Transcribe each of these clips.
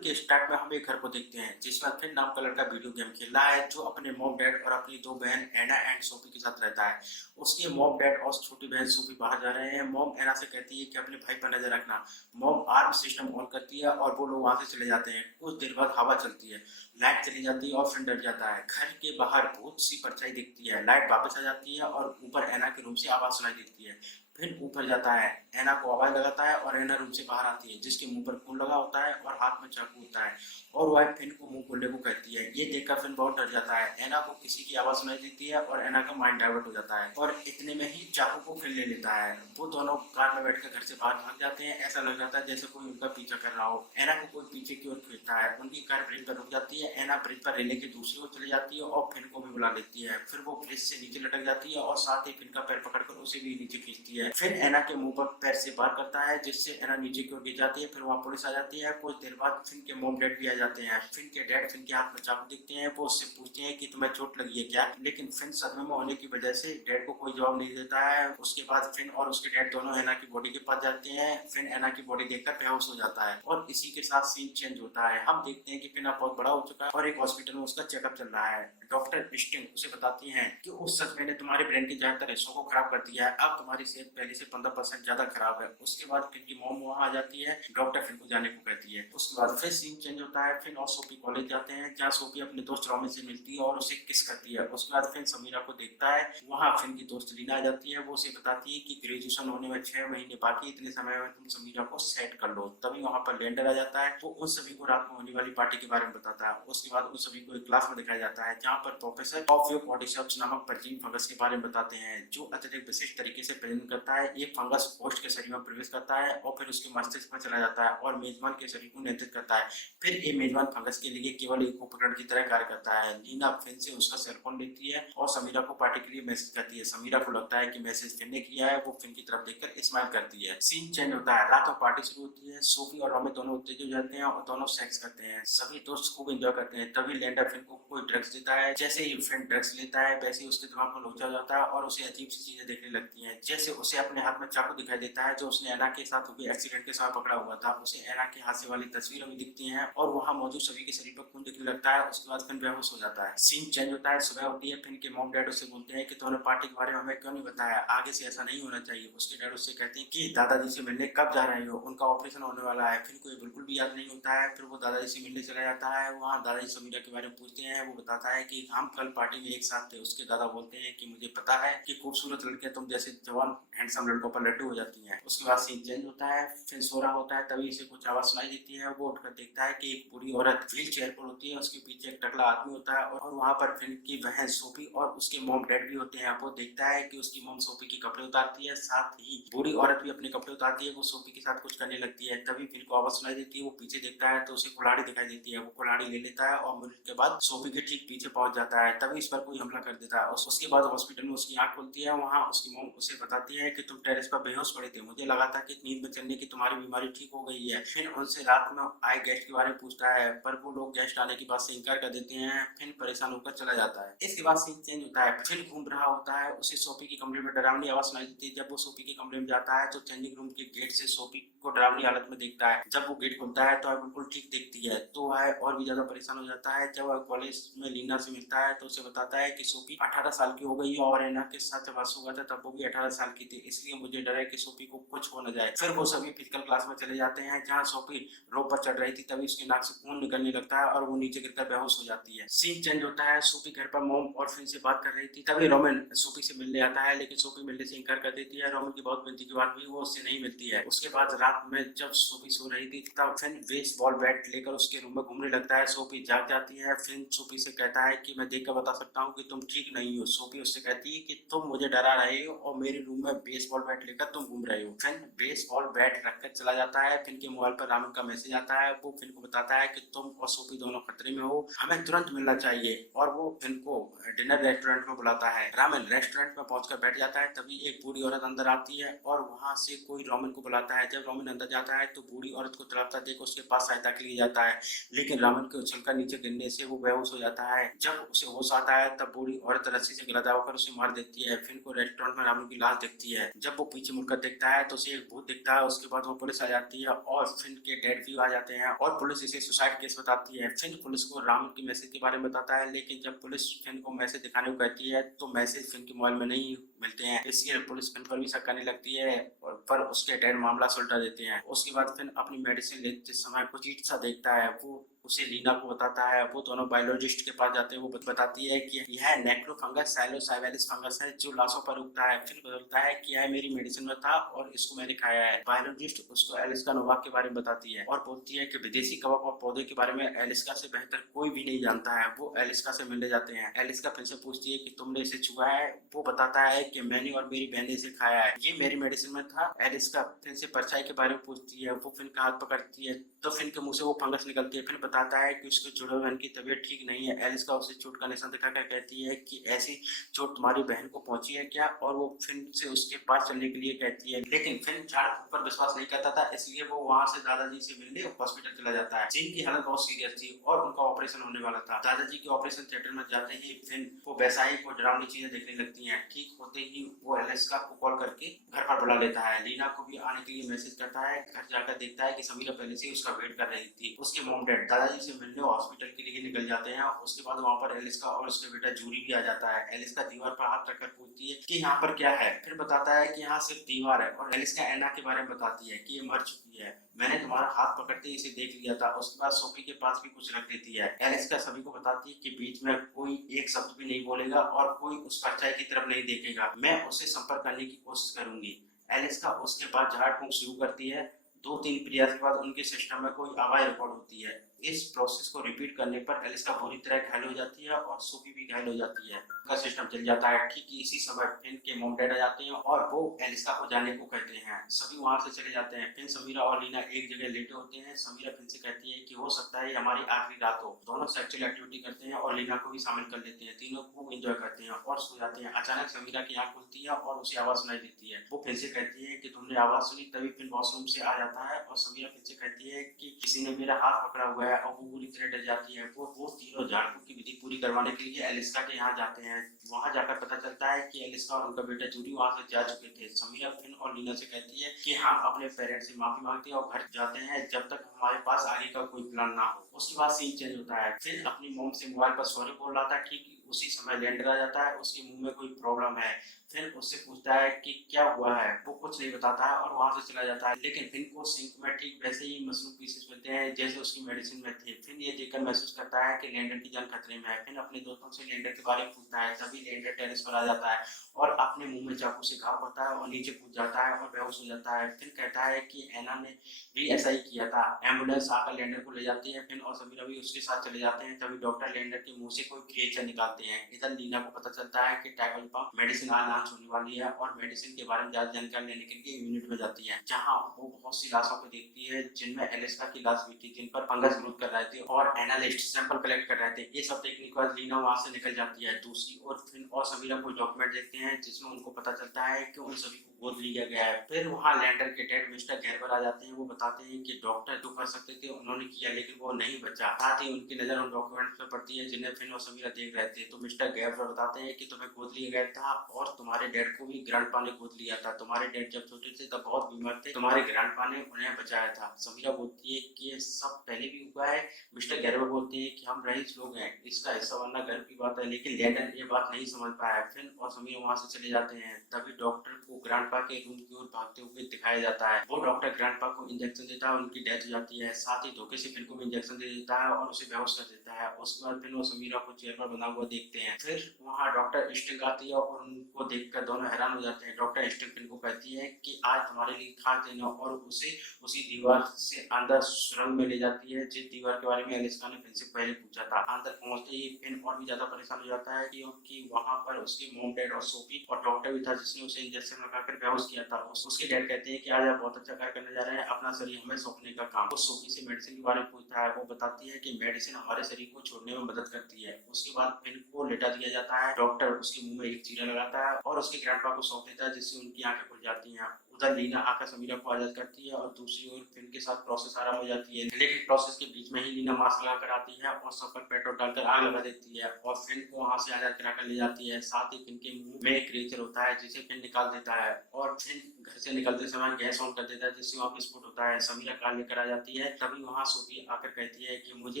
के स्टार्ट में हम एक घर को देखते हैं जिसमें फिन नाम का लड़का वीडियो गेम खेल रहा है, जो अपने मॉम डैड और अपनी दो बहन एना एंड सोफी के साथ रहता है। उसके मॉम डैड और छोटी बहन सोफी बाहर जा रहे हैं। मॉम एना से कहती है कि अपने भाई पर नजर रखना। मॉम आर्म सिस्टम ऑन करती है और वो लोग वहां से चले जाते हैं। कुछ देर बाद हवा चलती है, लाइट चली जाती है और फिन डर जाता है। घर के बाहर बहुत सी परछाई दिखती है, लाइट वापस आ जाती है और ऊपर एना के रूम से आवाज सुनाई देती है। फिर ऊपर जाता है, एना को आवाज लगाता है और एना रूम से बाहर आती है, जिसके मुंह पर खून लगा होता है और हाथ में चाकू होता है और वह फिन को मुंह खोलने को कहती है। ये देखकर फिन बहुत डर जाता है। एना को किसी की आवाज सुनाई देती है और एना का माइंड डाइवर्ट हो जाता है और इतने में ही चाकू को फिन ले लेता है। वो दोनों कार में बैठकर घर से बाहर भाग जाते हैं। ऐसा लग जाता है जैसे कोई उनका पीछा कर रहा हो। एना को कोई पीछे की ओर खींचता है। उनकी कार ब्रिज पर रुक जाती है। एना ब्रिज पर रेले की दूसरी ओर चली जाती है और फिन को भी बुला लेती है। फिर वो ब्रिज से नीचे लटक जाती है और साथ ही फिन का पैर पकड़कर उसे भी नीचे खींचती है। फिर एना के मुंह पर पैर से बार करता है, जिससे एना नीचे की ओर गिर जाती है। फिर वहाँ पुलिस आ जाती है। कुछ देर बाद फिन के मॉम डैड भी आ जाते हैं। फिन के डैड फिन के हाथ में चाकू देखते हैं। वो उससे पूछते हैं कि तुम्हें चोट लगी है क्या, लेकिन फिन सदमे में होने की वजह से डैड को कोई जवाब नहीं देता है। उसके बाद फिन और उसके डैड दोनों एना की बॉडी के पास जाते हैं। फिन एना की बॉडी देखकर बेहोश हो जाता है और इसी के साथ सीन चेंज होता है। हम देखते हैं कि फिन अब बहुत बड़ा हो चुका है और एक हॉस्पिटल में उसका चेकअप चल रहा है। डॉक्टर स्टिंग उसे बताती हैं कि उस सदमे ने तुम्हारे ब्रेन के ज्यादातर हिस्सों को खराब कर दिया है। अब तुम्हारी सेहत पहले से 15% ज्यादा खराब है। उसके बाद फिन की मॉम वहां आ जाती है। डॉक्टर फिन को जाने को कहती है। उसके बाद फिर सीन चेंज होता है। फिन और सोफी कॉलेज जाते हैं, जहाँ सोफी अपने दोस्त रॉमिन से मिलती है और उसे किस करती है। उसके बाद फिन समीरा को देखता है। वहाँ फिन की दोस्त लीना आ जाती है। वो उसे बताती है कि ग्रेजुएशन होने में 6 महीने बाकी, इतने समय में तुम समीरा को सेट कर लो। तभी वहाँ पर लेंडर आ जाता है। वो उन सभी को रात में होने वाली पार्टी के बारे में बताता है। उसके बाद उन सभी को एक क्लास में दिखाया जाता है, जहाँ पर प्रोफेसर ऑफियोपोडिसेप्स नामक परजीवी फंगस के बारे में बताते हैं, जो अत्यधिक विशिष्ट तरीके से प्रेजेंट करता है। ये फंगस होस्ट के शरीर में प्रवेश करता है और फिर उसके मस्तिष्क में चला जाता है और मेजबान के शरीर को नियंत्रित करता है। फिर ये मेजबान फंगस के लिए केवल एक उपकरण की तरह कार्य करता है। लीना फिन से उसका सेलफोन लेती है और समीरा को पार्टी के लिए मैसेज करती है। समीरा को लगता है कि मैसेज फिन ने किया है। वो फिन की तरफ देखकर स्माइल करती है। सीन चेंज होता है। रात में पार्टी शुरू होती है। सोफी और रॉमी दोनों उत्तेजित हो जाते हैं और दोनों सेक्स करते हैं। सभी दोस्त खूब एंजॉय करते हैं। तभी लेंडर फिन को कोई ड्रग्स देता है। जैसे ही फिन ड्रग्स लेता है, वैसे ही उसके दिमाग में लोचा जाता है और उसे अजीब सी चीजें देखने लगती हैं। जैसे उसे अपने हाथ में चाकू दिखाई देता है, जो उसने एना के साथ हुए एक्सीडेंट के समय पकड़ा हुआ था। उसे एना के हाथ से वाली तस्वीरें भी दिखती हैं और वहाँ मौजूद सभी के शरीर पर खून दिखने लगता है। उसके बाद फिन बेहोश हो जाता है। सीन चेंज होता है। सुबह होती है। फिन के मॉम डैड उसे बोलते हैं कि तुमने पार्टी के बारे में हमें क्यों नहीं बताया, आगे से ऐसा नहीं होना चाहिए। उसके डैड उससे कहते हैं कि दादाजी से मिलने कब जा रहे हो, उनका ऑपरेशन होने वाला है। फिन को ये बिल्कुल भी याद नहीं होता है। फिर वो दादाजी से मिलने चला जाता है। वहाँ दादाजी समीरा के बारे में पूछते हैं। वो बताता है कि हम कल पार्टी में एक साथ थे। उसके दादा बोलते हैं कि मुझे पता है कि खूबसूरत लड़कियां तुम जैसे जवान हैंडसम लड़कों पर लड्डू हो जाती हैं। उसके बाद सीन चेंज होता है। फिर सो रहा होता है, तभी इसे कुछ आवाज सुनाई देती है। वो उठकर देखता है कि एक बूढ़ी औरत व्हील चेयर पर होती है। उसके पीछे एक टकला आदमी होता है और वहाँ पर फिन की बहन सोफी और उसके मॉम डैड भी होते हैं। वो देखता है कि उसकी मॉम सोफी के कपड़े उतारती है, साथ ही बूढ़ी औरत भी अपने कपड़े उतारती है। वो सोफी के साथ कुछ करने लगती है। तभी फिन को आवाज सुनाई देती है। वो पीछे देखता है तो उसे कुल्हाड़ी दिखाई देती है। वो कुल्हाड़ी ले लेता है और मिनट के बाद सोफी के ठीक पीछे पहुंच जाता है। तभी इस पर कोई हमला कर देता है। उसके बाद हॉस्पिटल में उसकी आंख खुलती है। वहाँ उसकी मॉम उसे बताती है कि तुम टेरेस पर बेहोश पड़े थे, मुझे लगा था कि नींद में चलने की तुम्हारी बीमारी ठीक हो गई है। फिर उनसे रात में आए गेस्ट के बारे में पूछता है, पर वो लोग गेस्ट आने की बात से इनकार कर देते हैं। फिर परेशान होकर चला जाता है। इसके बाद सीन चेंज होता है। फिर घूम रहा होता है। उसे सोफी के कमरे में डरावनी आवाज सुनाई देती है। जब वो सोफी के कमरे में जाता है तो चेंजिंग रूम के गेट से सोफी को डरावनी हालत में देखता है। जब वो गेट खुलता है तो वह बिल्कुल ठीक देखती है, तो वह और भी ज्यादा परेशान हो जाता है। जब वह कॉलेज में लीना से मिलता है तो उसे बताता है कि सोफी 18 साल की हो गई है और एना के साथ जब वासु हुआ था तब वो भी 18 साल की थी, इसलिए मुझे डर है कि सोफी को कुछ हो न जाए। फिर वो सभी फिजिकल क्लास में चले जाते हैं, जहाँ सोफी रोप पर चढ़ रही थी। तभी उसके नाक से खून निकलने लगता है और वो नीचे गिरकर बेहोश हो जाती है। सीन चेंज होता है। सोफी घर पर मॉम और फिन से बात कर रही थी। तभी रोमिन सोफी से मिलने आता है, लेकिन सोफी मिलने से इनकार कर देती है। रोमिन की बहुत विनती के बाद भी वो उससे नहीं मिलती है। उसके बाद रात में जब सोफी सो रही थी तब फिन बेसबॉल बैट लेकर उसके रूम में घूमने लगता है। सोफी जाग जाती है। फिन सोफी से कहता है कि मैं देखकर बता सकता हूँ कि तुम ठीक नहीं हो। सोफी उससे कहती है कि तुम मुझे डरा रहे हो और मेरे रूम में बेसबॉल बैट लेकर तुम घूम रहे हो। फिन बेसबॉल बैट रखकर चला जाता है। फिन के मोबाइल पर रामन का मैसेज आता है। वो फिन को बताता है कि तुम और सोफी दोनों खतरे में हो, हमें तुरंत मिलना चाहिए। और वो फिन को डिनर रेस्टोरेंट में बुलाता है। रामन रेस्टोरेंट में पहुंचकर बैठ जाता है। तभी एक बूढ़ी औरत अंदर आती है और वहां से कोई रोमिन को बुलाता है। जब रोमिन अंदर जाता है तो बूढ़ी औरत को तड़पता देख उसके पास सहायता के लिए जाता है, लेकिन रामन के उछलकर नीचे गिरने से वो बेहोश हो जाता है। जब उसे होश आता है तब बूढ़ी औरत रस्सी से गला दबाकर उसे मार देती है। फिन को रेस्टोरेंट में रामन की लाश दिखती है। है। जब वो पीछे मुड़कर देखता है तो उसे एक भूत दिखता है। उसके बाद वो पुलिस आ जाती है और फिन के डैड भी आ जाते हैं और पुलिस इसे सुसाइड केस बताती है। फिन पुलिस को राम के मैसेज के बारे में बताता है, लेकिन जब पुलिस फिन को मैसेज दिखाने को कहती है तो मैसेज फिन के मोबाइल में नहीं मिलते हैं। इसलिए पुलिस फिन पर भी शक करने लगती है पर उसके डैड मामला सुलझा देते हैं। उसके बाद फिन अपनी मेडिसिन लेते समय कुछ चीट सा देखता है। वो उसे लीना को बताता है। वो दोनों बायोलॉजिस्ट के पास जाते हैं। वो बताती है कि यह नेक्रोफंगस साइलोसाइवेरिस फंगस है जो लाशों पर उगता है। फिर बोलता है कि यह मेरी मेडिसिन में था और इसको मैंने खाया है। बायोलॉजिस्ट उसको एलिस्का नोवाक के बारे में बताती है और बोलती है कि विदेशी कवक और पौधे के बारे में एलिस्का से बेहतर कोई भी नहीं जानता है। वो एलिस्का से मिलने जाते हैं। एलिस्का फिर से पूछती है कि तुमने इसे छुआ है। वो बताता है कि मैंने और मेरी बहन ने इसे खाया है, ये मेरी मेडिसिन में था। एलिस्का फिर से परछाई के बारे में पूछती है। वो फिन का हाथ पकड़ती है तो फिन के मुंह से वो फंगस निकलती है। फिर बताता है कि उसके जुड़े बहन की तबीयत ठीक नहीं है। एलिस्का उसे चोट का निशान दिखाकर कहती है कि ऐसी चोट तुम्हारी बहन को पहुंची है क्या, और वो फिन से उसके पास चलने के लिए कहती है। लेकिन फिन झाड़ फूक पर विश्वास नहीं करता था, इसलिए वो वहां से दादाजी से मिलने हॉस्पिटल चला जाता है। जिनकी हालत बहुत सीरियस थी और उनका ऑपरेशन होने वाला था। दादाजी के ऑपरेशन थिएटर में जाते ही फिन को वैसा ही को डरावनी चीजें देखने लगती हैं। ठीक होते ही वो एलिस्का को कॉल करके घर पर बुला लेता है। लीना को भी आने के लिए मैसेज करता है। घर जाकर देखता है कि समीरा पहले से उसका वेट कर रही थी। उसके मॉम डैड दादाजी से मिलने हॉस्पिटल के लिए निकल जाते हैं। उसके बाद वहां पर एलिस्का और उसके बेटा जूरी भी आ जाता है। एलिस्का दीवार पर हाथ रखकर पूछती है कि यहाँ पर क्या है। फिर बताता है कि यहाँ सिर्फ दीवार है और एलिस्का एना के बारे में बताती है कि ये मर चुकी है। मैंने तुम्हारा हाथ पकड़ते ही इसे देख लिया था। उसके बाद सोफी के पास भी कुछ रख देती है। एलिस्का सभी को बताती है कि बीच में कोई एक शब्द भी नहीं बोलेगा और कोई उस परछाई की तरफ नहीं देखेगा। मैं उसे संपर्क करने की कोशिश करूंगी। एलिस्का उसके बाद झाड़ फूंक शुरू करती है। 2-3 प्रयास के बाद उनके सिस्टम में कोई आवाज रिकॉर्ड होती है। इस प्रोसेस को रिपीट करने पर एलिस्का बुरी तरह घायल हो जाती है और सोफी भी घायल हो जाती है। उनका सिस्टम चल जाता है। ठीक इसी समय फिन के मॉम डैड आ जाते हैं और वो एलिस्का को जाने को कहते हैं। सभी वहां से चले जाते हैं। फिन, समीरा और लीना एक जगह लेटे होते हैं। समीरा फिन से कहती है कि हो सकता है हमारी आखिरी रात हो। दोनों सेक्सुअल एक्टिविटी करते हैं और लीना को भी शामिल कर लेते हैं। तीनों खूब एंजॉय करते हैं और सो जाते हैं। अचानक समीरा की आंख खुलती है और उसे आवाज सुनाई देती है। वो फिन से कहती है कि तुमने आवाज सुनी। तभी फिन वॉशरूम से आ जाता है और समीरा फिन से कहती है कि किसी ने मेरा हाथ पकड़ा हुआ है और वो बुरी तरह डर जाती है। वो तीनों झाड़ फूक की विधि पूरी करवाने के लिए एलिस्का के यहाँ जाते हैं। वहां जाकर पता चलता है कि एलिस्का और उनका बेटा जूडी वहां से जा चुके थे। समीरा फिन और लीना से कहती है कि हम अपने पेरेंट्स से माफी मांगते हैं और घर जाते हैं जब तक हमारे पास आगे का कोई प्लान ना हो। उसके बाद सीन चेंज होता है। फिर अपनी मॉम से मोबाइल पर सॉरी बोल रहा था। ठीक उसी समय लैंडर आ जाता है। उसके मुंह में कोई प्रॉब्लम है। फिर उससे पूछता है कि क्या हुआ है। वो कुछ नहीं बताता है और वहां से चला जाता है। लेकिन फिन को सिंक में ठीक वैसे ही मशरूम पीसेस मिलते हैं जैसे उसकी मेडिसिन में थे। फिन ये देखकर महसूस करता है कि लैंडर की जान खतरे में है। फिन अपने दोस्तों से लैंडर के बारे में पूछता है। तभी लैंडर टेरेस पर आ जाता है और अपने मुंह में चाकू से घाव करता है और नीचे कूद जाता है और बेहोश हो जाता है। फिन कहता है कि एना ने भी ऐसा ही किया था। एम्बुलेंस आकर लैंडर को ले जाती है। फिन और समीरा भी उसके साथ चले जाते हैं। तभी डॉक्टर लैंडर के मुंह से कोई क्रिएचर निकालते हैं। इधर लीना को पता चलता है कि टैकल पंप मेडिसिन आज लॉन्च होने वाली है और मेडिसिन के बारे में ज्यादा जानकारी लेने के लिए यूनिट में जाती है, जहां वो बहुत सी लाशों को देखती है जिनमें एलिस्का की लाश भी थी, जिन पर फंगस ग्रोथ कर रहे थे और एनालिस्ट सैंपल कलेक्ट कर रहे थे। ये सब देखने के बाद लीना वहां से निकल जाती है। दूसरी ओर फिन और समीरा कोई डॉक्यूमेंट देखते हैं जिसमें उनको पता चलता है कि उन सभी को गोद लिया गया है। फिर वहां लैंडर के डैड मिस्टर गैरबर आ जाते हैं। वो बताते हैं कि डॉक्टर जो कर सकते थे उन्होंने किया, लेकिन वो नहीं बचा। साथ ही उनकी नजर उन डॉक्यूमेंट पर पड़ती है जिन्हें फिन और समीरा देख रहे थे। तो मिस्टर गैरबर बताते हैं कि तुम्हें गोद लिया गया था और तुम्हारे डैड को भी ग्रैंडपा ने गोद लिया था। तुम्हारे डैड जब छोटे थे तब बहुत बीमार थे। तुम्हारे ग्रैंडपा ने उन्हें बचाया था। समीरा बोलती है कि ये सब पहले भी हुआ है। मिस्टर गैरबर बोलते हैं कि हम रईस लोग हैं, इसका हिस्सा बनना गर्व की बात है। लेकिन लैंडर ये बात नहीं समझ पाया। फिन और समीरा वहां से चले जाते हैं। तभी डॉक्टर को ग्रैंडपा के रूम की ओर भागते हुए दिखाया जाता है। वो डॉक्टर ग्रैंडपा को इंजेक्शन देता है और उनकी डेथ हो जाती है। साथ ही धोखे से फिन को भी इंजेक्शन दे देता है और उसे बेहोश कर देता है। उसके बाद फिन और समीरा को चेयर पर बना हुआ देखते हैं। फिर वहाँ डॉक्टर स्टिंग आती है और उनको देखकर दोनों हैरान हो जाते हैं। डॉक्टर स्टिंग फिन को कहती है कि आज तुम्हारे लिए खास दिन है और उसे उसी दीवार से अंदर सुरंग में ले जाती है जिस दीवार के बारे में एलिस्का ने फिन से पहले पूछा था। अंदर पहुंचते ही फिन और भी ज्यादा परेशान हो जाता है क्योंकि वहां पर उसके मॉम डैड और सोफी और डॉक्टर भी था जिसने उसे इंजेक्शन लगाकर बेहोश किया था। उसके डैड कहते हैं कि आज आप बहुत अच्छा कार्य करने जा रहे हैं, अपना शरीर हमें सौंपने का काम। वो सोफी से मेडिसिन के बारे में पूछता है। वो बताती है कि मेडिसिन हमारे शरीर को छोड़ने में मदद करती है। उसके बाद फिन को लेटा दिया जाता है। डॉक्टर उसके मुंह में एक चीरा लगाता है और उसके ग्रैंडपा को सौंप देता है जिससे उनकी आंखें खुल जाती हैं। उधर लीना आकर समीरा को आजाद करती है और दूसरी ओर फिन के साथ प्रोसेस आरंभ हो जाती है। लेकिन प्रोसेस के बीच में ही लीना मास्क लगाकर आती है और सब पर पेट्रोल डालकर आग लगा देती है और फिन को वहां से आजाद कराकर ले जाती है। साथ ही फिन के मुंह में एक क्रिएचर होता है जिसे फिन निकाल देता है और फिन घर से निकलते समय गैस ऑन कर देता है जिससे वहाँ विस्फोट होता है। समीरा कार लेकर आ जाती है, तभी वहाँ सोफी आकर कहती है कि मुझे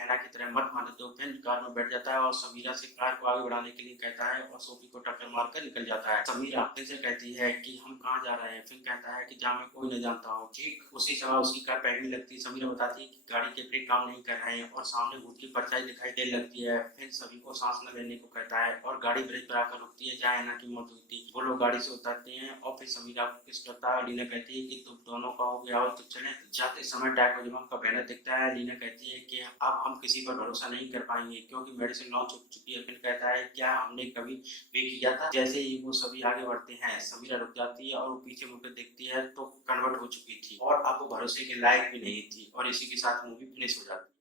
एना की तरह मत मारने दो। फिन कार में बैठ जाता है और समीरा से कार को आगे बढ़ाने के लिए कहता है और सोफी को टक्कर मारकर निकल जाता है। समीरा फिन से कहती है कि हम कहाँ जा रहे हैं। फिन कहता है कि जहाँ मैं कोई नहीं जानता हूँ। ठीक उसी समय उसकी कार पैगने लगती है। समीरा बताती है कि गाड़ी के ब्रेक काम नहीं कर रहे हैं और सामने भूत की परछाई दिखाई देने लगती है। फिर सभी को सांस न लेने को कहता है और गाड़ी ब्रेक पर आकर रुकती है जहाँ एना की मौत हुई थी। वो लोग गाड़ी से उतरते हैं और फिर समीरा को किस करता है। लीना कहती है कि तुम दोनों का हो गया और तो चले। जाते समय टैकोजिमा का बैनर दिखता है। लीना कहती है कि अब हम किसी पर भरोसा नहीं कर पाएंगे क्योंकि मेडिसिन लॉन्च हो चुकी है। फिर कहता है क्या हमने कभी भी किया था। जैसे ही वो सभी आगे बढ़ते हैं समीरा रुक जाती है और वो पीछे मुड़कर देखती है तो कन्वर्ट हो चुकी थी और अब वो भरोसे के लायक भी नहीं थी और इसी के साथ मूवी फिनिश हो जाती है।